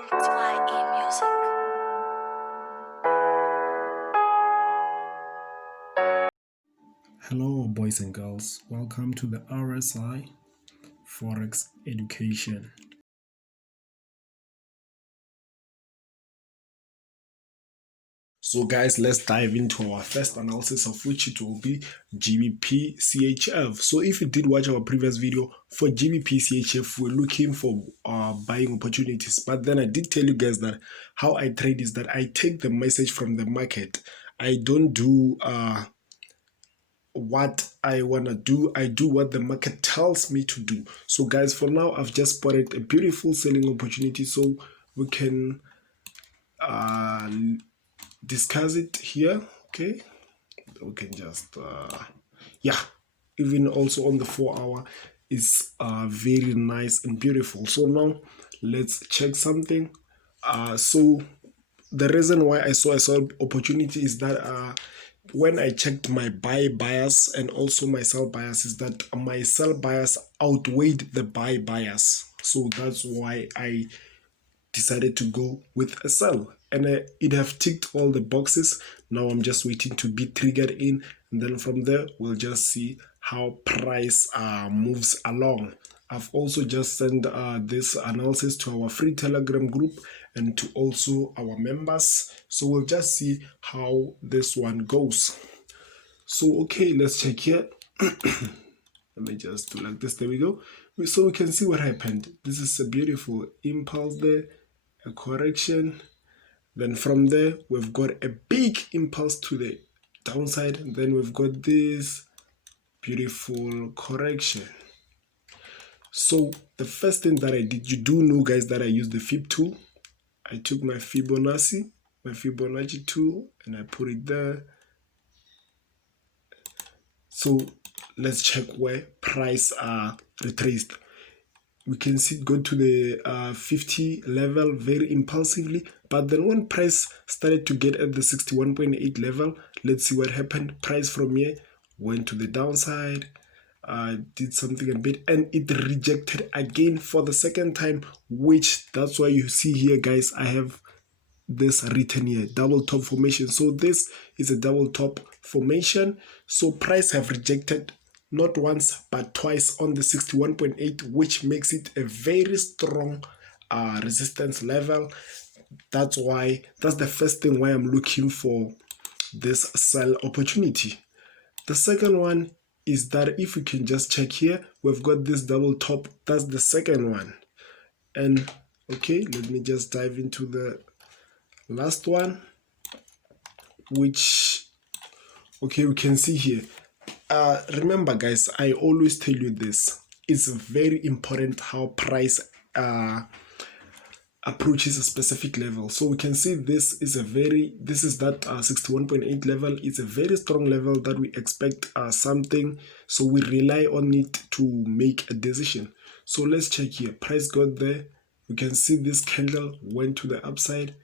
NZDJPY music. Hello boys and girls, welcome to the RSI Forex Education. So guys, let's dive into our first analysis, of which it will be GBPCHF. So if you did watch our previous video for GBPCHF, we're looking for buying opportunities, but then I did tell you guys that how I trade is that I take the message from the market. I don't do what I want to do. I do what the market tells me to do. So guys, for now I've just spotted a beautiful selling opportunity, so we can discuss it here. Okay, we can just yeah, even also on the 4 hour is very nice and beautiful. So now let's check something. So the reason why I saw opportunity is that when I checked my buy bias and also my sell bias, is that my sell bias outweighed the buy bias. So that's why I decided to go with a sell, and it have ticked all the boxes. Now I'm just waiting to be triggered in, and then from there we'll just see how price moves along. I've also just sent this analysis to our free Telegram group and to also our members, so we'll just see how this one goes. So okay, let's check here. Let me just do like this. There we go. So we can see what happened. This is a beautiful impulse there, a correction. Then from there, we've got a big impulse to the downside. And then we've got this beautiful correction. So the first thing that I did, you do know guys that I used the Fib tool. I took my Fibonacci tool, and I put it there. So let's check where price retraced. We can see it go to the 50 level very impulsively, but then when price started to get at the 61.8 level, let's see what happened. Price from here went to the downside, did something a bit, and it rejected again for the second time, which that's why you see here guys, I have this written here, double top formation. So this is a double top formation. So price have rejected not once but twice on the 61.8, which makes it a very strong resistance level. That's the first thing why I'm looking for this sell opportunity. The second one is that if we can just check here, we've got this double top. That's the second one. And okay, let me just dive into the last one, which okay, we can see here. Remember guys, I always tell you this, it's very important how price approaches a specific level. So we can see this is that 61.8 level. It's a very strong level that we expect something, so we rely on it to make a decision. So let's check here. Price got there. We can see this candle went to the upside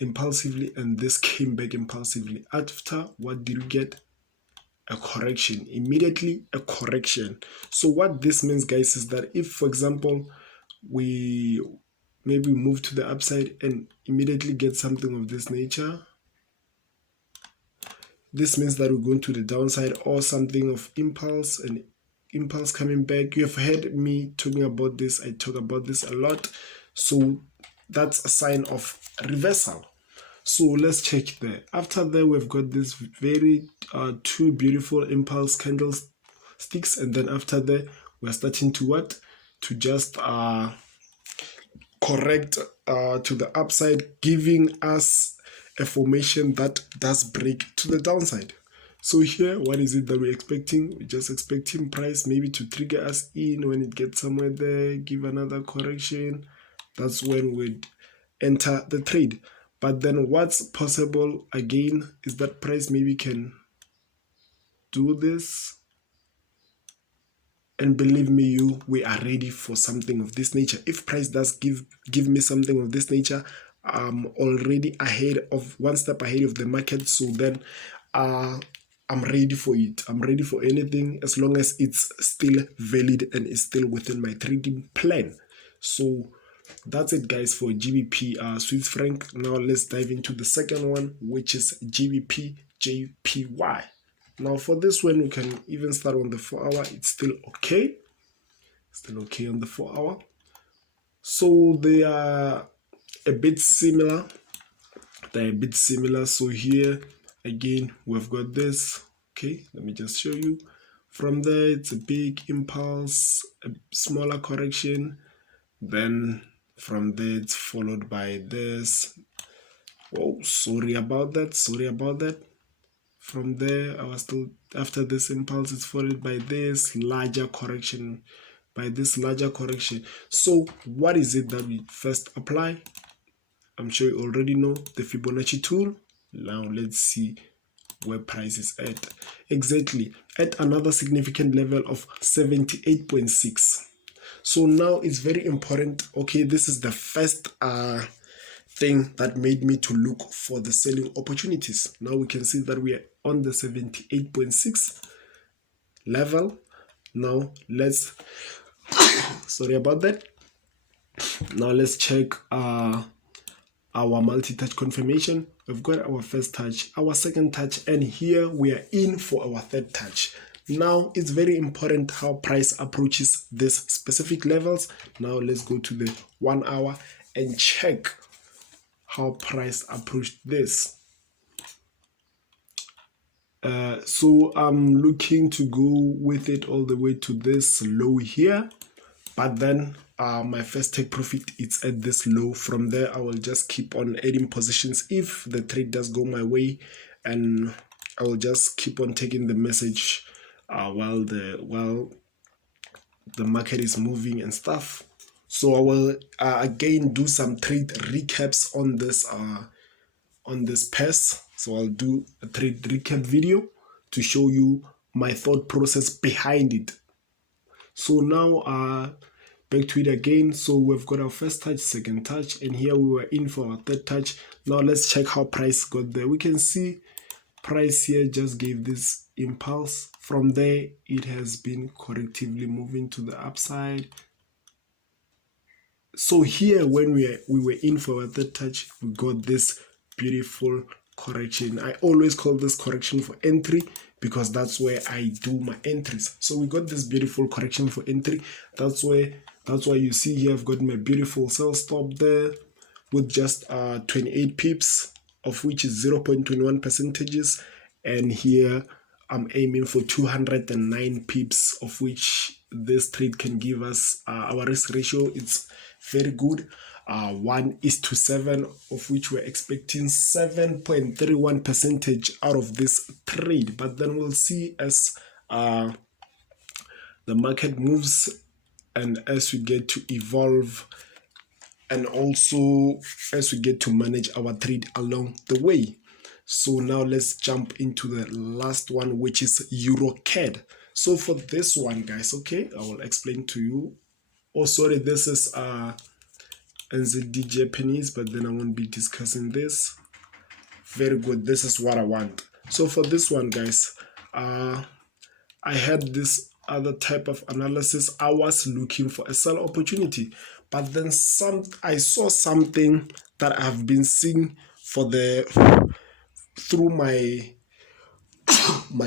impulsively, and this came back impulsively. After, what did we get? A correction. Immediately a correction. So what this means guys is that if for example we maybe move to the upside and immediately get something of this nature, this means that we're going to the downside or something of impulse, and impulse coming back. You have heard me talking about this. I talk about this a lot. So that's a sign of reversal. So let's check there. After that, we've got this very two beautiful impulse candlesticks, and then after that, we're starting to what? To just correct to the upside, giving us a formation that does break to the downside. So here, what is it that we're expecting? We're just expecting price maybe to trigger us in when it gets somewhere there, give another correction. That's when we'd enter the trade. But then what's possible again is that price maybe can do this. And believe me, we are ready for something of this nature. If price does give me something of this nature, I'm already one step ahead of the market. So then I'm ready for it. I'm ready for anything as long as it's still valid and is still within my trading plan. So that's it, guys, for GBP Swiss franc. Now let's dive into the second one, which is GBPJPY. Now for this one, we can even start on the 4-hour. It's still okay. Still okay on the 4-hour. So they are a bit similar. They're a bit similar. So here again, we've got this. Okay, let me just show you. From there, it's a big impulse, a smaller correction. Then from there, it's followed by this. Oh, sorry about that. Sorry about that. From there, I was still after this impulse, it's followed by this larger correction. So what is it that we first apply? I'm sure you already know the Fibonacci tool. Now let's see where price is at. Exactly at another significant level of 78.6. So now it's very important. Okay, this is the first thing that made me to look for the selling opportunities. Now we can see that we are on the 78.6 level. Now let's sorry about that. Now let's check our multi-touch confirmation. We've got our first touch, our second touch, and here we are in for our third touch. Now it's very important how price approaches these specific levels. Now let's go to the 1 hour and check how price approached this. So I'm looking to go with it all the way to this low here, but then my first take profit is at this low. From there, I will just keep on adding positions if the trade does go my way, and I will just keep on taking the message while the market is moving and stuff. So I will again do some trade recaps on this pass. So I'll do a trade recap video to show you my thought process behind it. So now back to it again. So we've got our first touch, second touch, and here we were in for our third touch. Now let's check how price got there. We can see price here just gave this impulse. From there, it has been correctively moving to the upside. So here, when we were in for our third touch, we got this beautiful correction. I always call this correction for entry because that's where I do my entries. So we got this beautiful correction for entry. That's why you see here I've got my beautiful sell stop there with just 28 pips, of which is 0.21 percentages, and here I'm aiming for 209 pips, of which this trade can give us our risk ratio. It's very good, 1:7, of which we're expecting 7.31 percentage out of this trade. But then we'll see as the market moves and as we get to evolve, and also as we get to manage our trade along the way. So now let's jump into the last one, which is EURCAD. So for this one, guys, okay, I will explain to you. Oh, sorry, this is NZD Japanese, but then I won't be discussing this. Very good. This is what I want. So for this one, guys, I had this other type of analysis. I was looking for a sell opportunity, but then I saw something that I've been seeing through my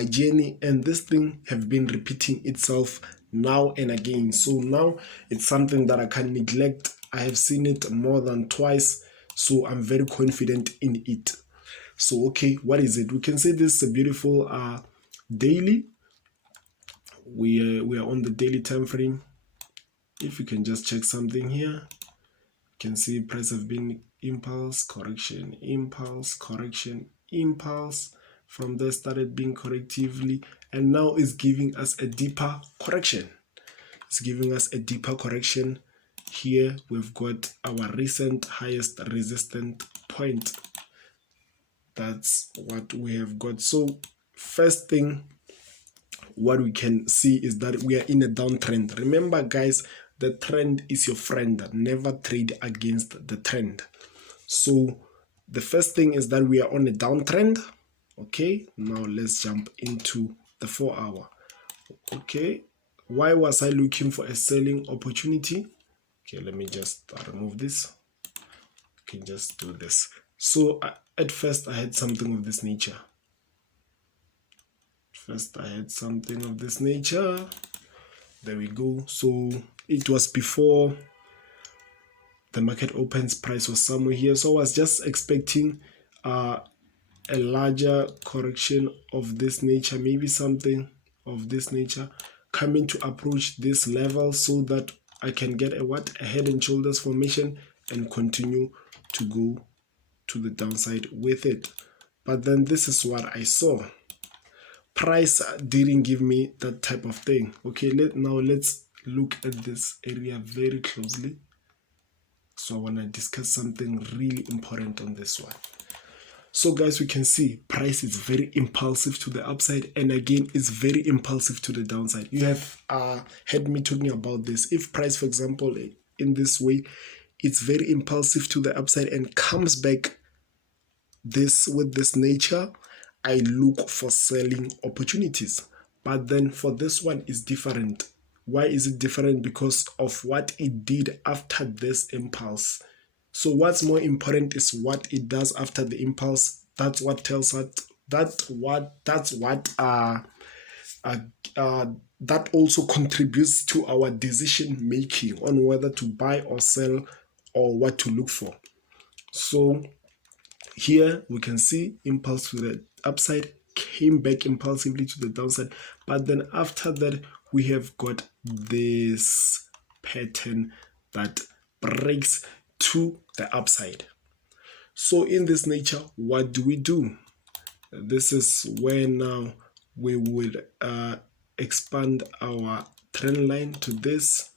journey, and this thing have been repeating itself now and again. So now it's something that I can't neglect. I have seen it more than twice, so I'm very confident in it. So okay, what is it? We can say this is a beautiful daily. We are on the daily time frame. If you can just check something here, you can see price have been impulse, correction, impulse, correction, impulse. From there started being correctively, and now it's giving us a deeper correction. It's giving us a deeper correction. Here we've got our recent highest resistance point. That's what we have got. So first thing what we can see is that we are in a downtrend. Remember, guys, the trend is your friend. Never trade against the trend. So the first thing is that we are on a downtrend. Okay, now let's jump into the 4 hour. Okay, why was I looking for a selling opportunity? Okay, let me just remove this. You can just do this. So at first I had something of this nature. There we go. So it was before the market opens, price was somewhere here. So I was just expecting a larger correction of this nature, maybe something of this nature coming to approach this level so that I can get a head and shoulders formation and continue to go to the downside with it. But then this is what I saw. Price didn't give me that type of thing. Okay, now let's look at this area very closely. So I want to discuss something really important on this one. So guys, we can see price is very impulsive to the upside, and again it's very impulsive to the downside. You have heard me talking about this. If price, for example, in this way, it's very impulsive to the upside and comes back with this nature, I look for selling opportunities. But then for this one is different. Why is it different? Because of what it did after this impulse. So what's more important is what it does after the impulse. That's what tells us that also contributes to our decision making on whether to buy or sell or what to look for. So here we can see impulse to the upside, came back impulsively to the downside, but then after that we have got this pattern that breaks to the upside. So in this nature, what do? This is where now we would expand our trend line to this.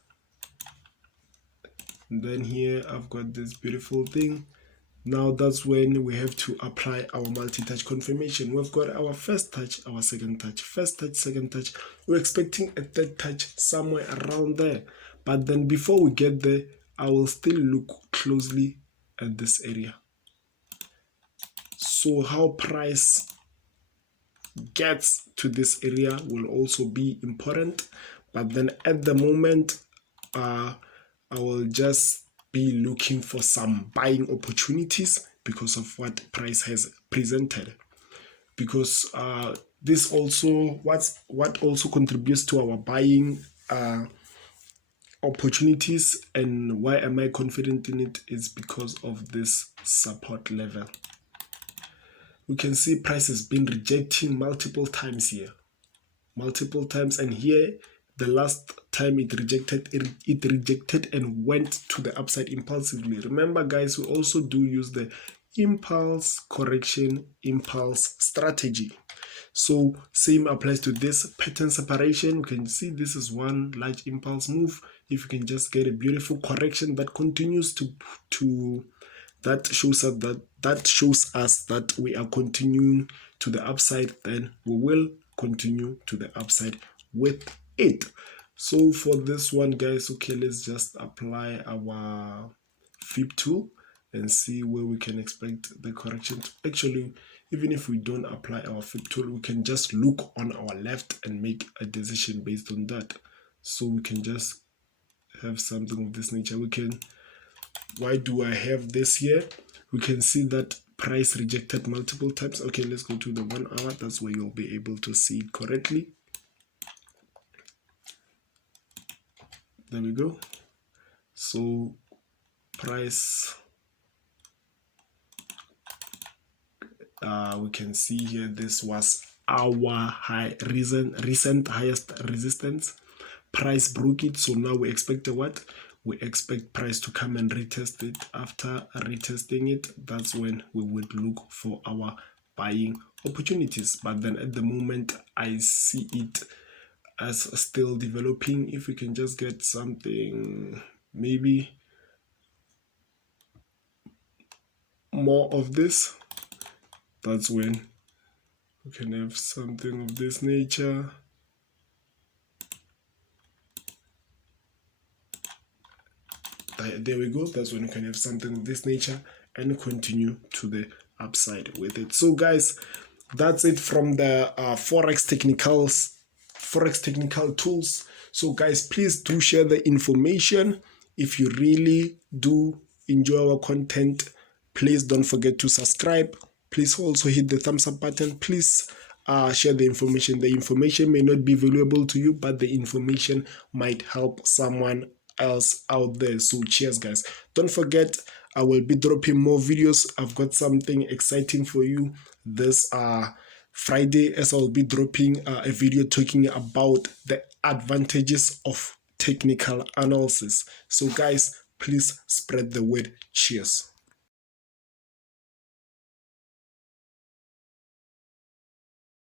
And then here I've got this beautiful thing. Now that's when we have to apply our multi-touch confirmation. We've got our first touch, our second touch, first touch, second touch. We're expecting a third touch somewhere around there. But then before we get there, I will still look closely at this area. So how price gets to this area will also be important. But then at the moment, I will just be looking for some buying opportunities because of what price has presented. Because this also what also contributes to our buying opportunities, and why am I confident in it is because of this support level. We can see price has been rejecting multiple times here, and here the last time it rejected and went to the upside impulsively. Remember guys, we also do use the impulse correction impulse strategy. So same applies to this pattern separation. You can see this is one large impulse move. If you can just get a beautiful correction that continues that shows us that we are continuing to the upside, then we will continue to the upside with it. So for this one guys, okay, let's just apply our flip tool and see where we can expect the correction. Actually, even if we don't apply our flip tool, we can just look on our left and make a decision based on that. So we can just have something of this nature. Why do I have this here? We can see that price rejected multiple times. Okay, let's go to the 1 hour. That's where you'll be able to see it correctly. There we go. So price, we can see here this was our recent highest resistance. Price broke it, so now we expect what? We expect price to come and retest it. After retesting it, that's when we would look for our buying opportunities. But then at the moment, I see it as still developing. If we can just get something, maybe more of this, that's when we can have something of this nature. There we go. That's when you can have something of this nature and continue to the upside with it. So guys, that's it from the forex technical tools. So guys, please do share the information. If you really do enjoy our content, please don't forget to subscribe. Please also hit the thumbs up button. Please share the information. The information may not be valuable to you, but the information might help someone else out there. So cheers, guys. Don't forget, I will be dropping more videos. I've got something exciting for you this Friday, as I'll be dropping a video talking about the advantages of technical analysis. So guys, please spread the word. Cheers.